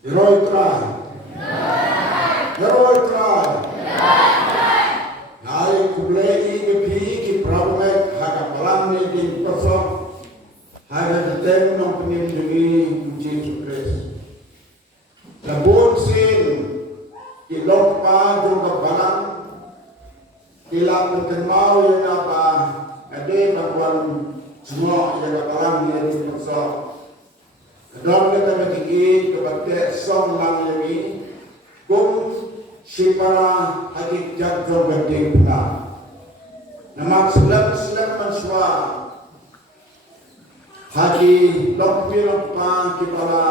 Heroi try. Heroi try. Hari kublai ke pi ki problem haka palang ni di pasok. Haka tem nong penindungi Jesus Christ. Labun sin ilok pa juga balang kilap mau yang apa ada bantuan semua yang balang ni di pasok. Kedua kita bertinggi kepada song lang lagi, kum sipara hati jatuh bertinggi pula. Nama selap mansua hati lokpi lokpa kipala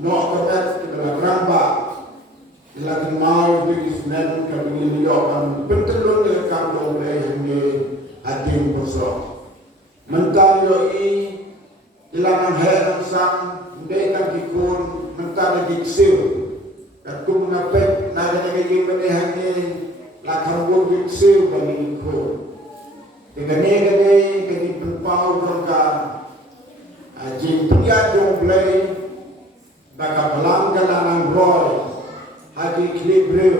nok kemet kipala ramba ilakan mau di semen kabin yokan pentelun yang kandung lehnya hati kosong. Mentah yoi ilakan herang sang mereka kikun mentara diksil katung ngapet naga nagi menehani lakang buk diksil bagi ikut dengan negara kini penpau jangka jin pria jong play baka belang galanang roy hadi klibril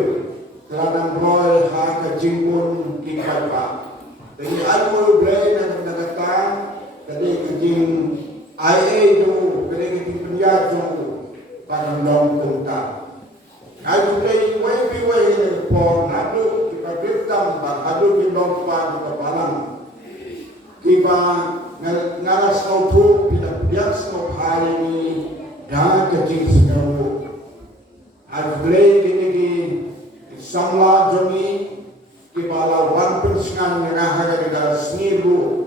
galanang roy haka jimpun kikapa jadi aku play naga kadi kajing ai tu kene ki punya tu pada dong kota ai play way ni por nadu ki pabitam ba adu ki dong pa ki palang ki ba ngaras no tu pina bias no hari ni dah ke jing singau ai play ki samla jomi ki bala wan pensingan ngah ha ga snibu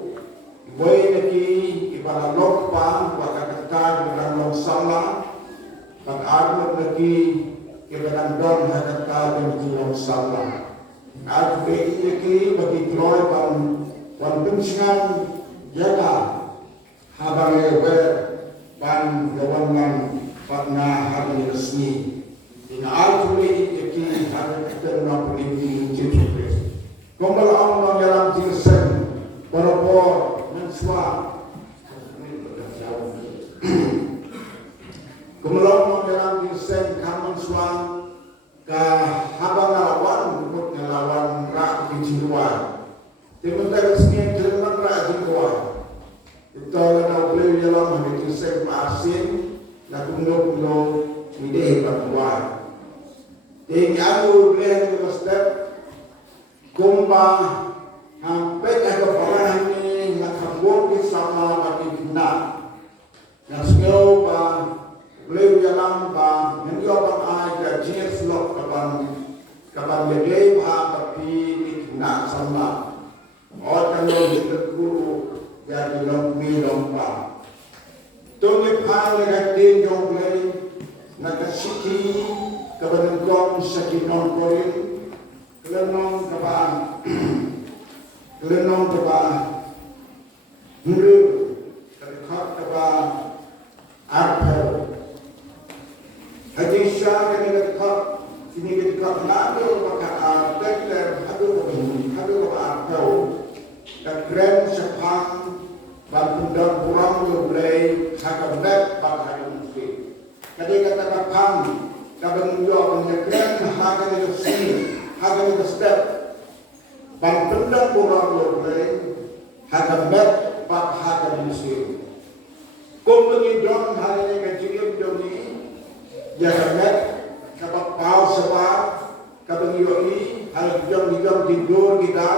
boy neki para lokpa baka kata dengan long sala baka arno lagi kebenan don hakata dengan long sala ad be iki bagi troy pan pensingan jaga habang lewer pan gawangan patna hari resmi ina alfuli iki hari kita na peliti Jesus kombal Allah dalam jinsen poropor mensua kemelong dalam desain kaman suang ke habang lawan untuk ngelawan rak di jiwa. Sementara sini jalan rak di jiwa. Itu adalah beliau dalam desain asin lagu kuno ide berbuat. Tinggi aku beliau itu step kumpa sampai ke barang ini nak kambung sama bagi kita. Yang sejauh beliau jalan yang diorang ada jenis lok kapan berdei tapi nak sama orang yang berguru jadi lompi lompa. Tunggu pang legatin jong beli nak siki kapan kong sakinon korin kelenong kapan mulu kerkat kapan arpel. Hadis syah kami dekat sini dekat nado maka arpel hadu arpel dan keren sepang bantundang kurang mulai hakam net bangsa muslim. Jadi kata kapang kabang jawab keren hakam itu sini hakam itu step bantundang kurang mulai hakam net bangsa muslim. Kumpulin dong hari ini kecil doni, ya sangat kapal pau sebab kapal yoi hari jom tidur kita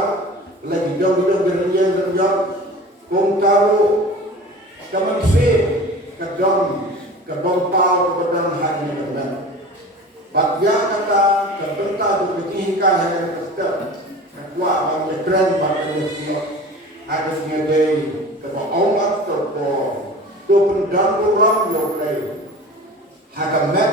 lagi jom berjalan kumtaru kaman sih kadang kabang pau kadang hari ini kadang. Bagian kata kebentar tu kecihkan hari ini kadang. Kuat bagi keren bagi semua ada sengaja kapal omat terpor. Tu pendang orang yang lain, hakamat,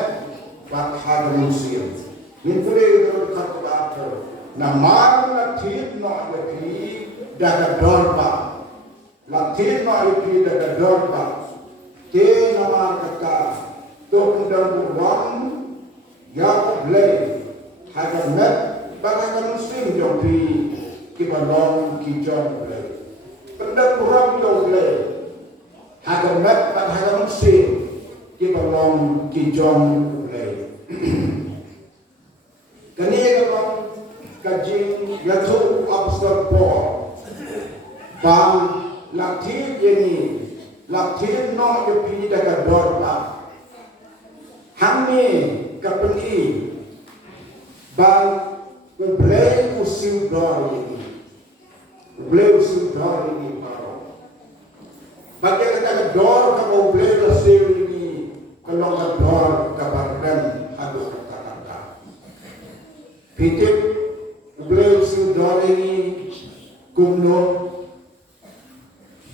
bak hakam muslim. Infuri itu satu kata. Nama latif nak lagi dah dorba, latif nak lagi dah dorba. Ke nama kata tu pendang orang yang lain, hakamat, bak hakam muslim jadi kibalong kijau lain. Pendang orang yang lain. Hakamat pada hakam muslim balong ki jong play. Kani balong kajing yatu apostol Paul bang lakti ini lakti no yo pi daga dorpa hamne kapeli bang play usim dor ini play usim dor ini paro bagai kata dor ka play usim ini kalau dor ka barkan adu kata pitip play usim dor ini kumno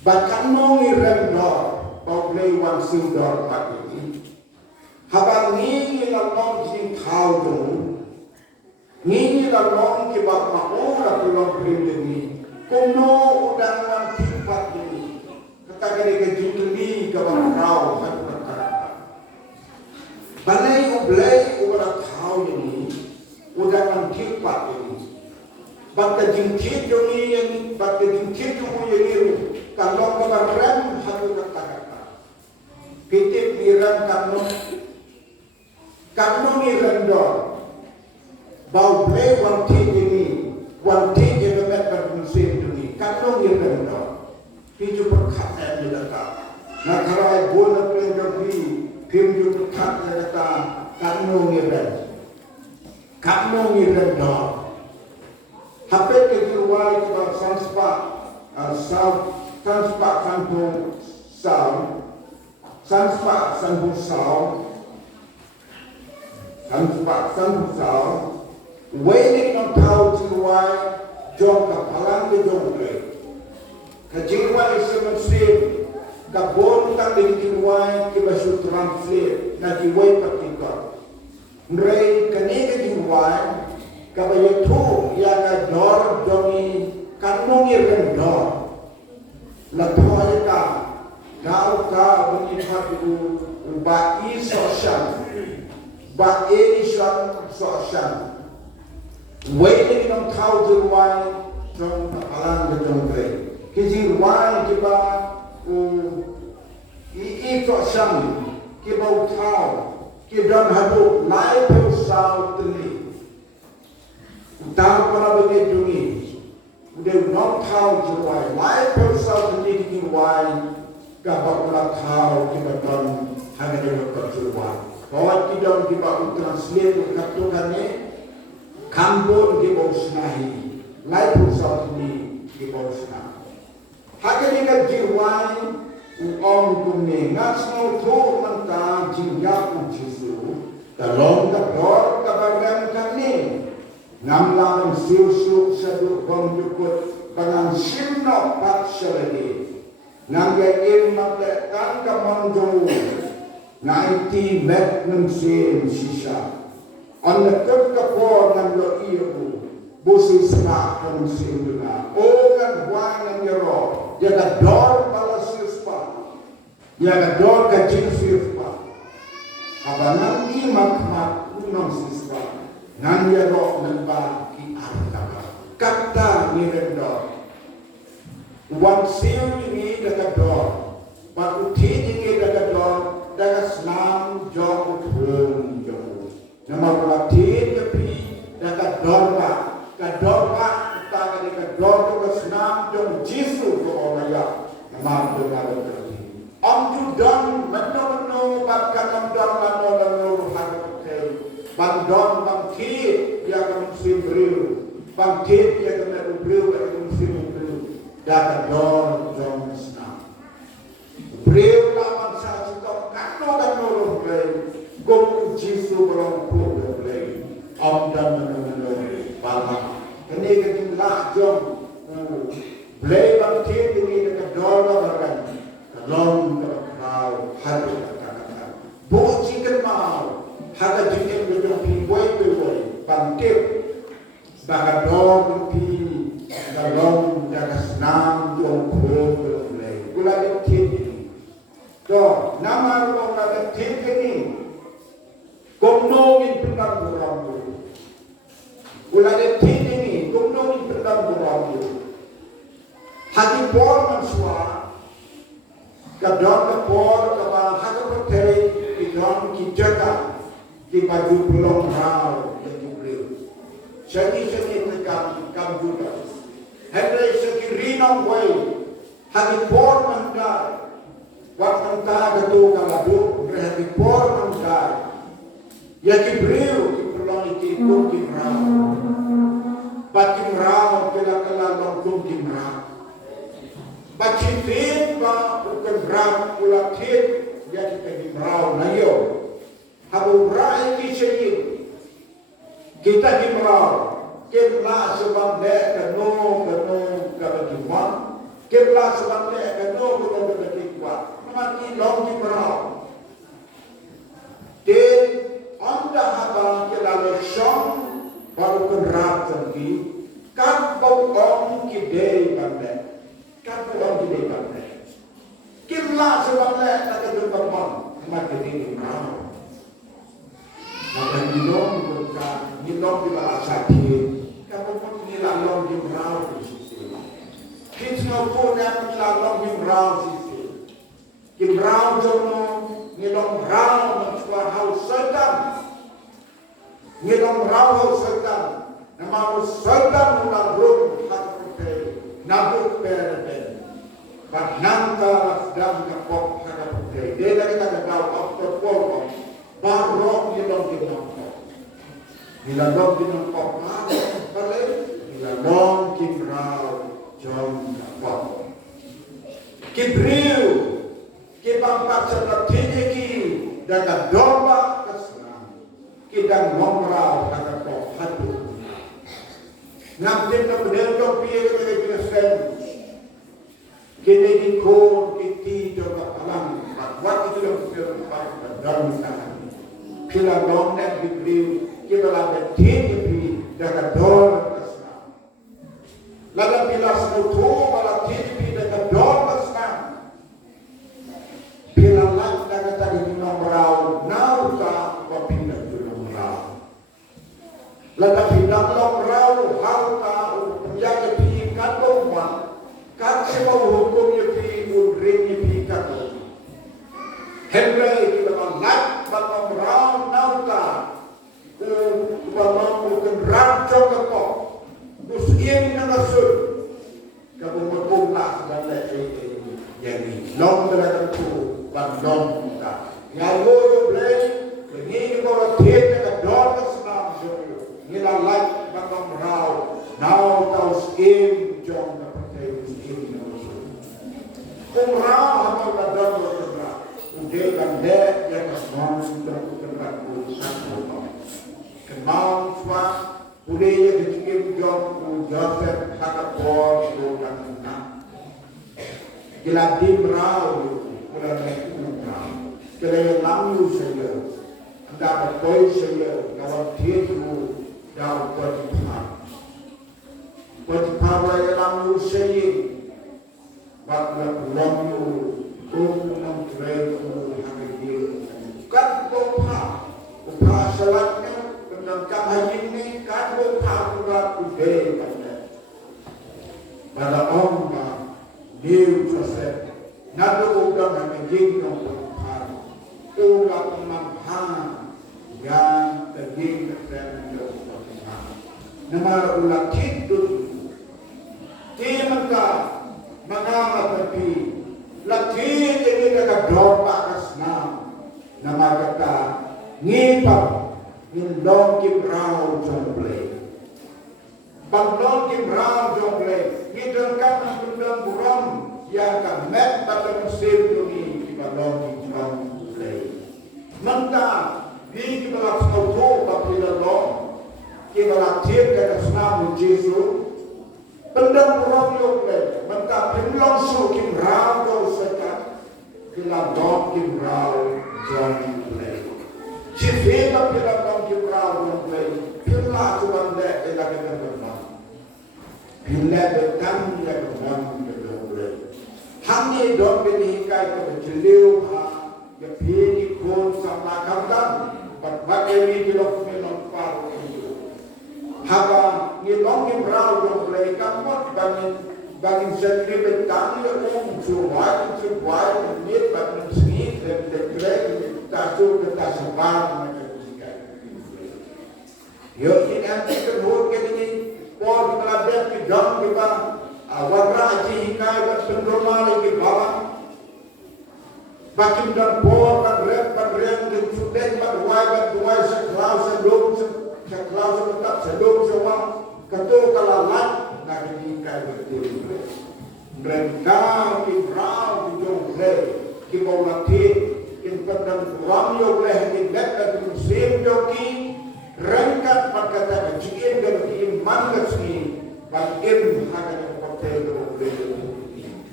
bahkan nongi rendor pau play wan sim dor pagi habang ni la long jing thau dong ni la long ki bak ma ora tulong prinde ni kumno udang wan tipat ni kata gari ke jingli ka bang rau hat kata balai ublai ora thau ni udang wan tipat ni bak jing thi jo ni yang bak jing thi jo yang kalau kebarang hatu kata-kata pitip miran kano mirandor bau play wanti ini met bermusim ini kano mirandor piju perkata ni kata nak karai bola play dobi piju perkata kata kano mirandor hape ke diruai ke sanspa Sanspa sanbung sao waiting on how to why jong kapalang de jong le kajirwa isemen sim kabon tang de kirwai ke basu translate na ki wai patika nrei kanege kirwai kabayetu ya ka dor dongi kanongi rendor la toya ka gau ka bunyi hatu ba isoshan ba elishan soshan waiting on how to wine jong alang de jong re kiji wine kiba soshan kiba thao kidon hadu lai pe sao tli utar para bagi jungi udah non tahu jual, lain persau sendiri jual, kabak ulah tahu kita don hanya dengan perjual. Kalau tidak kita translate katakannya, kampung kita usnahi, lain persau sendiri kita usnahi. Hanya dengan jual, orang kumne ngasno tu mentang jingga ujisu, dalam kador kabarkan kami. Namlang siusuk sadu konjukut pangang simno pat syarani nanggain maklekan kamandu 90 met nungsin sisa anakut kapor nang lo iyo busi sna nungsin duna ongan wangan yaro jaga dor palasius pa jaga dor kajin siuspa abanang imak unang sispa nan yaro namba ki arkaba kata ni rendo wan sil ni daga dor ba uthi ni daga dor daga slam jo uthum jo nama lati kepi daga dor ba ta ga daga dor to slam jo jisu ko oraya nama daga dor am ju don mano ba kanam don lano bang don bang ki ya kan musim beriu bang ki ya kan beriu ya kan musim beriu dah don don senang beriu lah bangsa kita kano beriu gom jisu berong beriu om dan menunggu balak ini kita lah jom beriu bang ki ini dekat don orang don kau hadu kata buci kenal hada jikin bejong pi boy bangkit baga dor pi galong jaga senam jong ko boleh gula detik to nama ro na detik ni komno min pendam borang gula detik ni komno min pendam borang hadi por mansua kadang por ka hada pertei John kita ki baju pulang rau yang dibeli. Jadi tekam juga. Henry sekirina way hadi por mandai. Waktu tak ketu kaladu hadi por mandai. Ya kibriu ki pulang iki pun ki rau. Bakim rau kela long tum ki rau. Bakim tin ba ukan rau pula tin ya kita ki rau na yo. Habu rai ki syin kita ki rau. Kemla sebab le kano kabajuan. Kemla sebab le kano kabajuan. Mati long ki rau. Den anda habang kelalo syong baru kerat tinggi kan bau ong ki dei bande kan bau ong ki dei bande kimla sebab le tak ada berban mati di rau maka dilong buka dilong di bawah sakit kan bau nila long di rau di sisi kisno pun yang nila long di rau sisi kim rau jono nilong rau mencuba haus sedang nilong rau sedang nama sedang mula rum hakute nabuk perden badnanta sedang kapok hakute dia lagi tak tahu apa pun barok nilong dinampak balik nilong kimrau jom kapok kibriu kibampak seperti ini dengan domba kesenang kita ngomrau kata kau hadu ngambil kemudian kau pilih kemudian kini dikor kiti domba alam waktu itu yang berempat dalam tangan bila domba dibeli kita lakukan tipi dengan domba kesenang lalu bila semutu malah tipi dengan domba kesenang bila lang dagat tadi nomrau nauta wapinda nomrau lada pindah nomrau hauta penjaga pi kadoma kan semua hukumnya pi urenya pi kadoma Henry kita malak nomrau nauta mampu kenracau kepo muslim nasul kamu berkumlah dan jadi long dalam tu bandong kita. Yang loro blay, begini kalau tiada ke dorang senam jauh. Nila like bandong rau, now tahu skim jom dapat skim nasul. Rau hamil bandong bergerak, udah kan dek yang kesemua sudah bergerak urusan orang. Kenal semua, udah yang skim jom Joseph Hakapor sudah menang. Gila dimrau. Kaya lamu saya, dapat koi saya, dapat tiadu, dapat Potipar raya lamu saya, bakal lamu, kunam treku hadir. Kan upah salatnya, dengan kahayin ini, kan upah udah pada. Pada orang new proses. Nado udah menjadi nomor ulah pemaham yang terjadi dan berpaham. Nama ulah tidur, timka mengamat tapi latih jadi dekat dorpa kasnam. Nama kata ngipak indong kimrau jomble, bandong kimrau jomble, ngidong kaman indong buram. Yang akan met pada musim ini kita lagi jauh play. Mentah di kita lakukan auto tapi lalu kita lakukan kita senam Yesus. Pendam orang yang play. Mentah pendam so kita rau sekat kita dog kita rau jauh play. Cipta kita dog kita rau play. Bila tuan dek kita kita bernam. Bila bertam kita bernam. Hanya dong benikai kebetulan ya pilih kon sama kamdan berbagai video film paru itu. Haba ngilong ngibrau dong berikan mot bangin sendiri bertani umum cuai menit bangin sengit dan dekrek tak kasut kita sebar mereka kusikan. Yo ini nanti kedua ini por kelabet di dom kita warna aji hikai dan pendoma lagi bawah. Bakim dan por dan rem dan sudeng dan duai seklau tetap sedung semua ketua kalalat nak hikai betul. Mereka kibrau kijong leh kibaulati kadang kurang yo leh di dekat musim joki rengkat perkata kecil dan iman kesini bagian hakan hotel boleh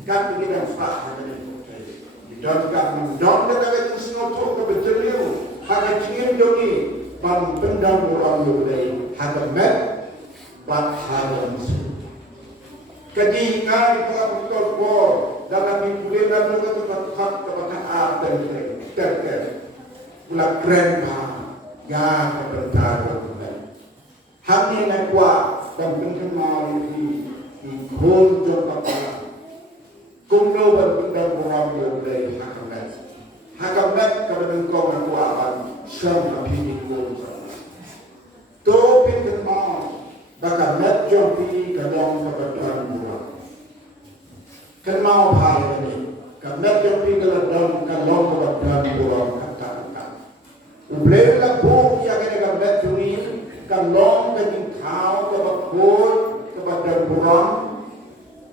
kan ini dan sah hakan hotel dan kan mendom dekat semua tu kebetulan hakan kecil joki ban pendam orang yo leh hakan met bat hakan musim kejikan betul-betul dalam hiburan dan juga tetap kepada apa terkait pula grandpa yang berbentar hanya nak kuat dan pengenal di kunjung kepala kumdo berbentar orang boleh hakamat kepada kau nak kuat sama pilih kunjung tu pengenal bakal nak jumpi kadang kebetulan buat kenal hal ini kerana jumpi kadang kebetulan buat kata-kata ublelah buk yang ada kebetulan juri kalau keting kau kebetulan buat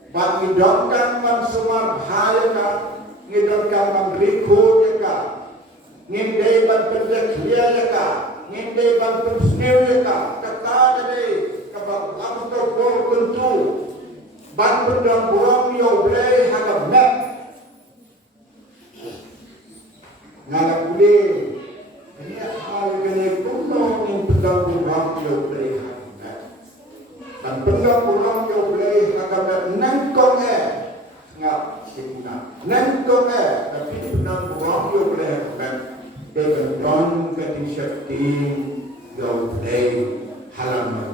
bagi dongkan mansumar hal yang ngidongkan memberikut yang ngindai berpendek dia yang ngindai berpendek dia kata tadi apa tu kuntu ban bendang buang yo boleh hagap nak ngala boleh ini hal kene kuntu ni bendang buang yo boleh hagap nak dan bendang buang yo boleh hagap nangkong ngap sina nangkong tapi bendang buang yo boleh hagap dengan don ketisakti yo boleh halaman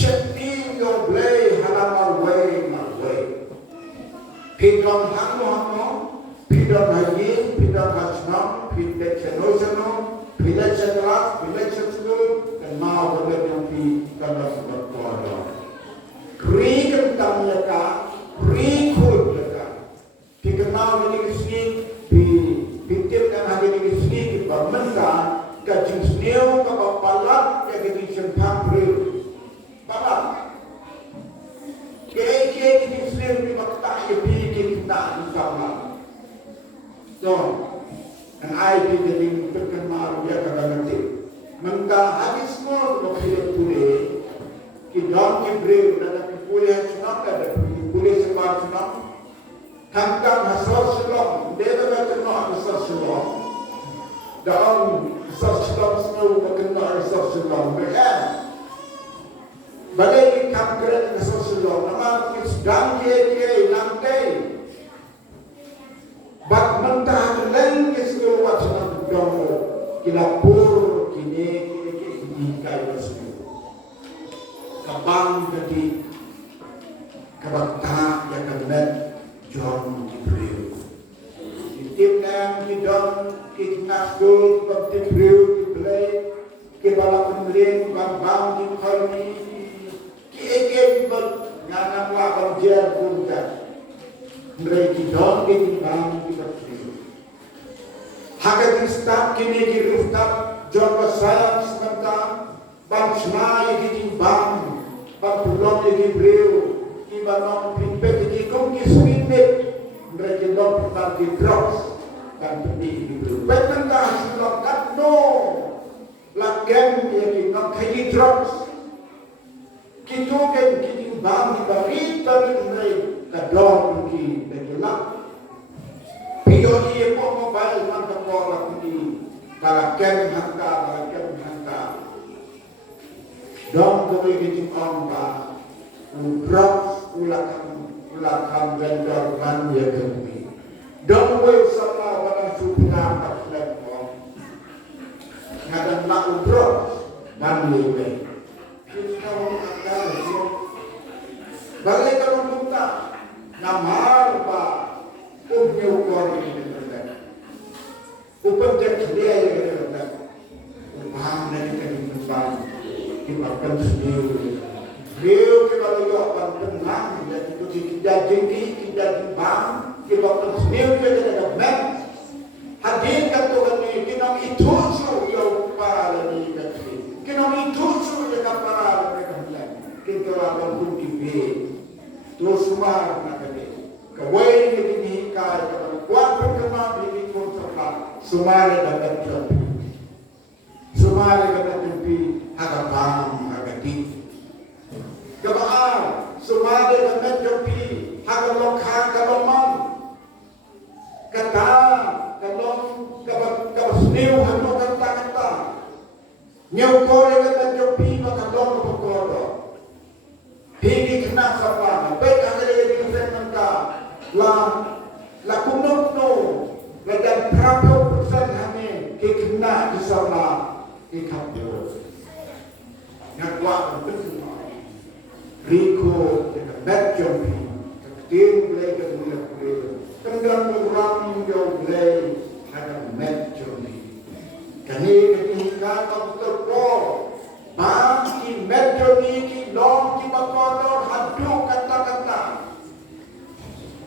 Shakti your way, halama way, my way. Pidon hanno, pidon hayin, pidon hasnam, pidon chenoshano, pidon chenra, pidon chenskul, and now the little pi kanas berkuara. Kriken tamyaka, krikud yaka. Pikenau ini kesini, pitip dan hari ini kesini di Bamenda, kacing snew kapapalat yang kita sempat beri. Bapak, kaya ini sendiri makta bikin kita bersama. So, dan saya jadi terkenal dia kadang nanti. Maka habis semua berpilih pulih, kita beri dan pulih senang ada pulih sebar senang. Kamkan hasal selam, dia berkata hasal selam. Dan hasal selam semua berkena hasal selam. Mereka Balai kamkret kesusulo, nama kisdang ye nanti. Bak mentah leng kisulu wacana domo, kilapur kini kai bersih. Kabang jadi kabakta yang kemet John Kibriu. Timnya kidon kitnaskul Kibriu kiblay kibalak pembelian bang kikolni. Egen bernyana pelakon jer punca, mereka dong kini bang kita sini. Hakat istab kini kiruftab jom bersayang sebentar, bang senai kini bang pulang kini beliau, iba non pimpet kini kong kisminit, mereka dong putar di drops dan pedih beliau. Benar sudah katno, lakem yang kini kaji drops. Kita kan kita bang di barita ni kadang kita bergelak. Pioni pun mobile mantap orang ini. Balakan hantar. Dom kau ini cuma udrak ulakan vendor man ya kami. Dom kau sama orang sudah tak lepas. Ngadan nak udrak man ya. Balik kalau kita namar pak punya ukor ini berbeda. Upang dia yang ada paham dari kehidupan kita akan sendiri. Beliau kita lakukan tenang dan itu tidak tinggi, tidak timbang. Kita akan sendiri kita dapat hadirkan Tuhan ini. Kita itu yang para ini kita itu yang para mereka kita akan kunci terus semua nak kawai ini kaya kuat berkembang ini pun serta semua dapat jumpa. Semua dapat jumpa agak paham agak tinggi. Kebaan semua dapat jumpa agak lokal kalau mam kata kalau kalau seniu hanya kata nyokor dapat jumpa maka dong berkodo. Higi kena siapa? Baik ada yang disenang la kunut no la dan berapa persen hanya kena di sana ikat dia. Yang kuat itu Riko dengan berjumpa, kemudian mulai kemudian tenggang orang yang mulai ada berjumpa. Kini ketika terpol, bagi berjumpa ki long ki bakotor hadu kata-kata.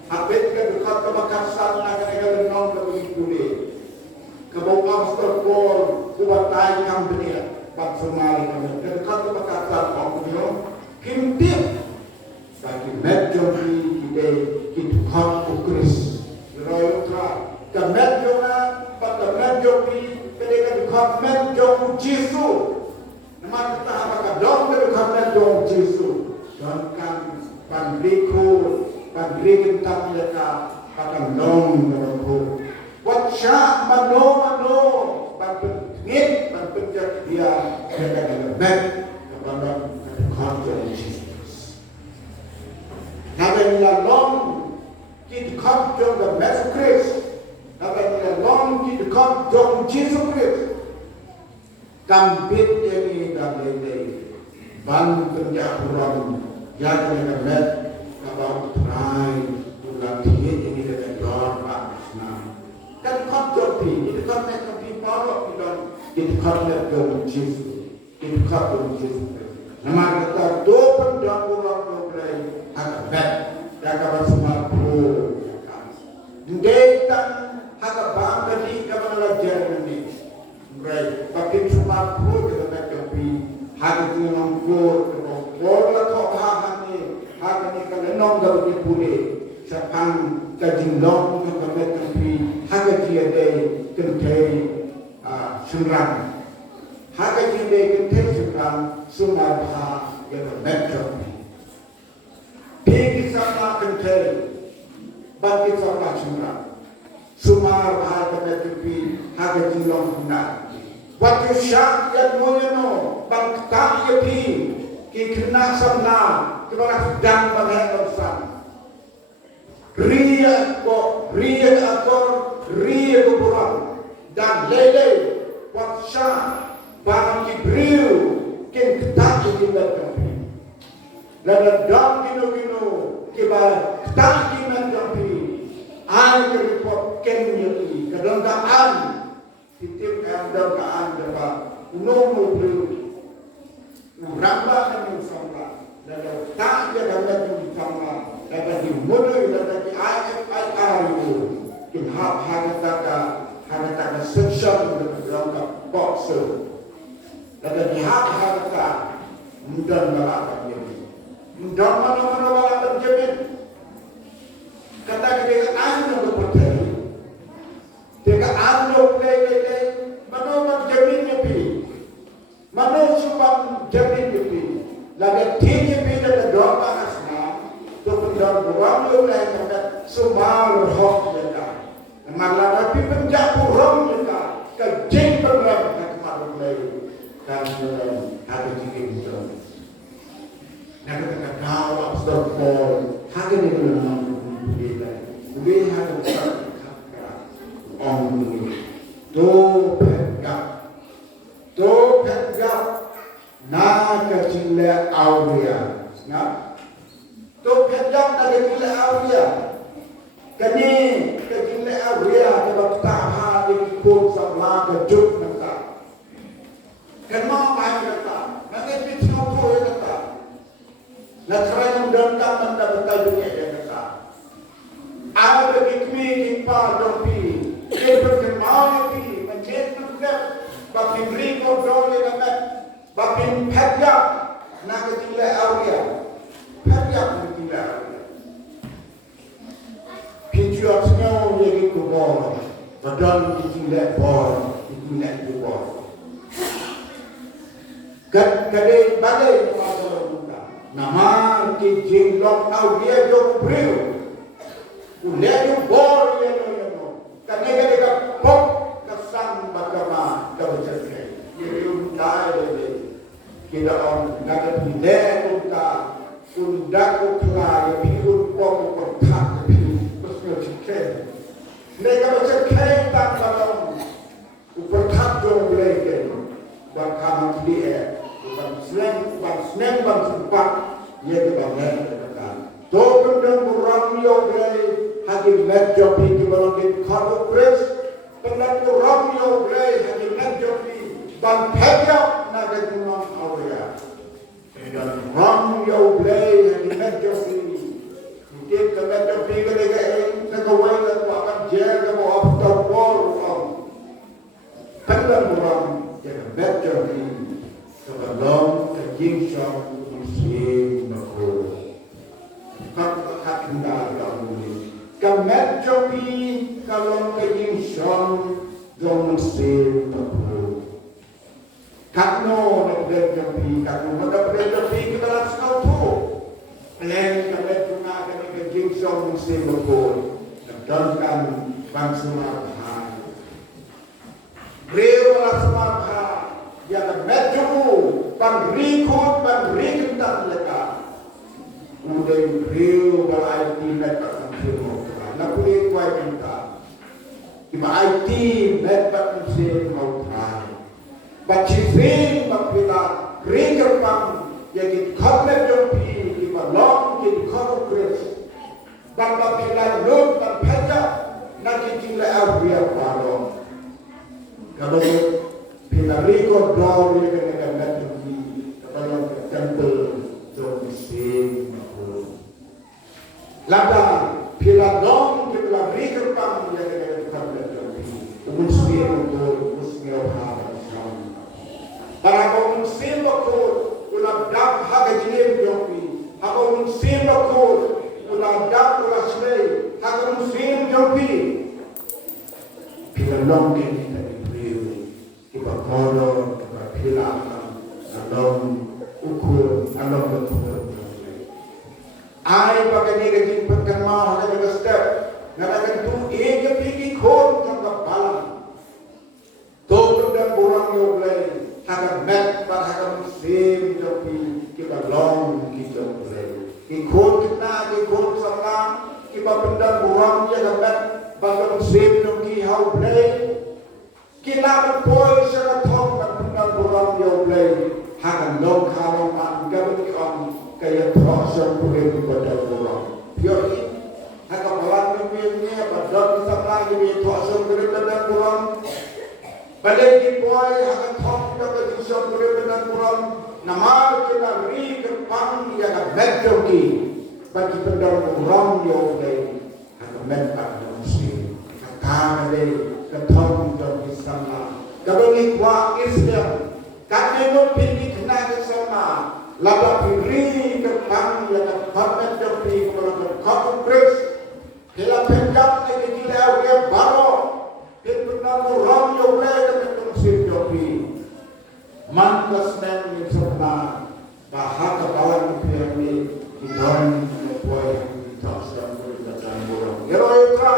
Habis kedekat kebakasan agar long kebetulan. Kebongkar terpol buat tayi company bak semali kami kedekat kebakasan orang Kimtip bagi medjoki kita hak ukris royutra ke medjona pada medjoki ketika hak medjong Jisu nama kita apa dong dari hak medjong Jisu dan kan pandriku pandrikin tak mereka akan dong mereka wajah mano pandengit pandengit dia dengan med kepada Control Jesus. Having a long kid come to the Master Christ, having a long kid come to Jesus Christ. Kambit ini dan lele, ban penjahuran, yang dengan kabau try, bukan dia ini dengan doa Islam. Dan control ini dekat dengan people dan dekat dengan Jesus, dekat dengan Jesus. Nama kita dopen dan orang doblay agak bet, agak semua pro. Dendan agak bangga di kamera Germany. Right, pakai semua pro kita nak kopi. Agak dengan pro, pro lah hak ni kalau nong dah dipulih. Sekarang kaji nong kita nak kopi. Agak dia deh kentai semrang. Haka jinde kentai sekarang sungai bahar yang metro. Pergi sama kentai, bagi sama semrang. Sungai bahar yang metro haka jilong benar. Waktu syak yang mulino bangkang yang pi kena sama kepada sedang bagi urusan. Ria kuburan dan lele waktu syak Barang Jibril kin ketak kita kami. Lalu dam kino kiba ketak kita kami. Ai report ken nyeri kedatangan titip kedatangan dapat nomo beliau. Ramba kami sama. Lalu tak dia dapat sama. Dapat dimulai dapat IFIR kin hak kata section dalam boxer. Dan dihak-hakkan mudah melakukan ini. Mudah melakukan jamin. Kata kita anda berpercaya. Jika anda lele, mana jaminnya pi, mana subang jaminnya pi. Lalu tiada pi dan doa asma. Tuhan berdoa oleh kita semua roh kita. Malah tapi penjapurang kita kejeng berlaku kemarin lagi. Dan ada juga itu. Nak kata kau absurd Paul, hanya ni belum kita. We have to on do pegap, na kecil awalnya, na do pegap na kecil awalnya. Kini kecil awalnya kalau tak ada di kursa badan di lek bor di lek bor kadai badai masa buka nama ki jinglok au dia jok bril ulek bor ya no kadai ka pok kasang bagama ka bercerai ye dai de kita on ngadat bide unta undak ukla ya piun pok pertak piun pesnya cikai mereka bercerai tak kalau pertak dong lagi dan kamu dia bukan senang sempat ia kebangan dekat. Doa dan kurang yo gay hakim medjopi kebangan kado pres dan kurang yo gay hakim medjopi ban pejak naga kumang awya dan kurang yo gay hakim medjopi mungkin medjopi kelega negawai dan akan jaga bawa tawar dan kurang yang medjopi kebalong kejingsong musim makro kat hendak kamu kemet jopi kalong kejingsong dong musim makro katno nak jopi katno nak jopi kita langsung tu plan kemet tunga kejingsong musim makro dan kan bangsa marah rewa langsung marah yang medjomu pan rikut pan rikentan leka udah real bal IT net pak simo na kulit kuai minta ima IT net pak simo tra bacifin mapila rikerpang yang kita khablet jompi ima long kita khabukres bang mapila lom pan pejak nanti jingla awriya palong kalau pinariko daw ni kanagamit ni kapalang temple do musim makro lada piladong kipla rikir pang ya kanagamit do musim makro musim haba sam para ko musim makro ulab dap haga jilim jopi haga musim makro ulab dap ulasle haga musim jopi piladong ni kono pila along ukur along betul ai bagani gajin perkama ada ke step ngadakan tu ege pigi khon jangka balang to dan burang yo blai haga met par haga musim jopi kita long kita blai ki khon kita ki khon sama kita pendang burang ya gabat baga musim joki hau blai kita berpoi sangat thong dan benar burang yo blai hakan long kalong an gabut on kaya proses boleh kepada burang yo ini hakan balang punya badan sama ini proses boleh kepada burang badai di poi hakan thong kepada proses boleh kepada burang nama kita ri kepang yang medjoki bagi benar burang yo blai hakan medpak musim kata ketong dan sama kabeli kuah Islam kami pun pilih kena bersama laba pilih kepang yang dapat menjadi kepada kongres bila pendap lagi tidak dia baru benar orang yang boleh dengan jopi mantas dan bersama bahasa kawan kami hidupkan buat kita sedang berjalan burung heroika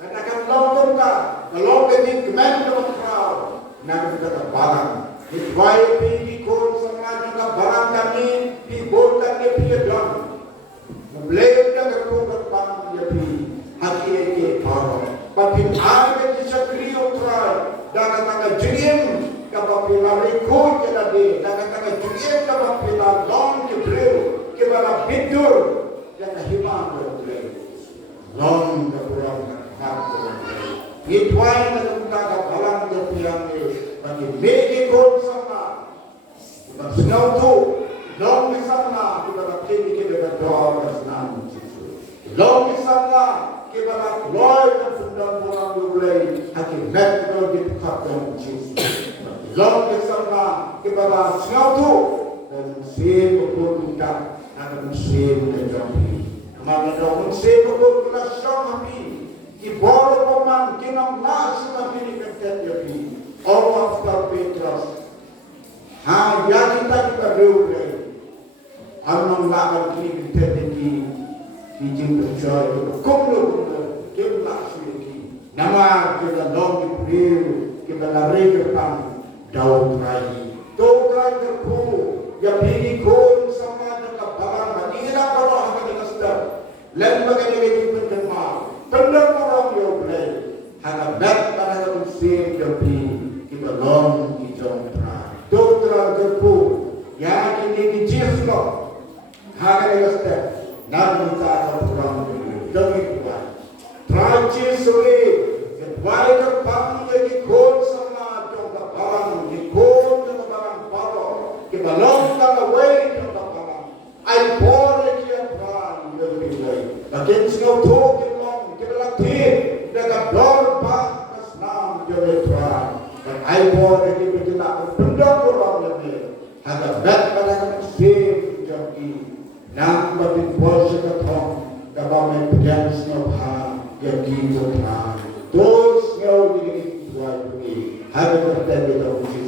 dan akan longgar kalau begini kemen dokter nak kita barang ditwai pergi kon sama juga barang kami dibolkan ke piedon mulai dengan program pang dia pi hati ke paro tapi ada di sekrio tral dan kata jiem kapal lari kon jadi dan kata jiem kapal long ke breu ke bala bidur yang hilang breu long ke kurang hak Itwai na kumtaga palang dopiang bagi megi kon sama sinau tu long sana kita bakti kita berdoa bersama long sana kita nak loy dan fundang bola mulai hakim net kalau kita kapten long sana kita nak sinau tu dan musim betul kita akan musim menjadi kemarin musim betul kita syam habis Ibolo paman kinam nasi mabini kentet yapi. Allah Petrus. Ha ya kita berubre. Anam laban kini kentet di jin percaya. Kumlo kim nasi nama kita dong kita lari ke pam daun rai. Tokran kerpu ya pilih kon sama dengan barang manila kalau akan dikasih. Lain bagaimana kita berjemaah. Pendam orang yang boleh hanya bet pada usia jadi kita long hijau terang. Dokter kerpu yang ini dijis lo hanya kita nak minta orang demi Tuhan. Terakhir sore kepada kepala yang ikut sama jomba barang ikut jomba barang paro kita long kalau way jomba barang. I boleh dia perang lebih baik. Lakin semua tu dengan dorpa Islam jadi terang dan iPhone ini berjenak benda orang lebih ada bet pada musim jadi nak bagi bos ketong dalam media sosial yang kita terang terus ngau di tuai ini ada bertemu dengan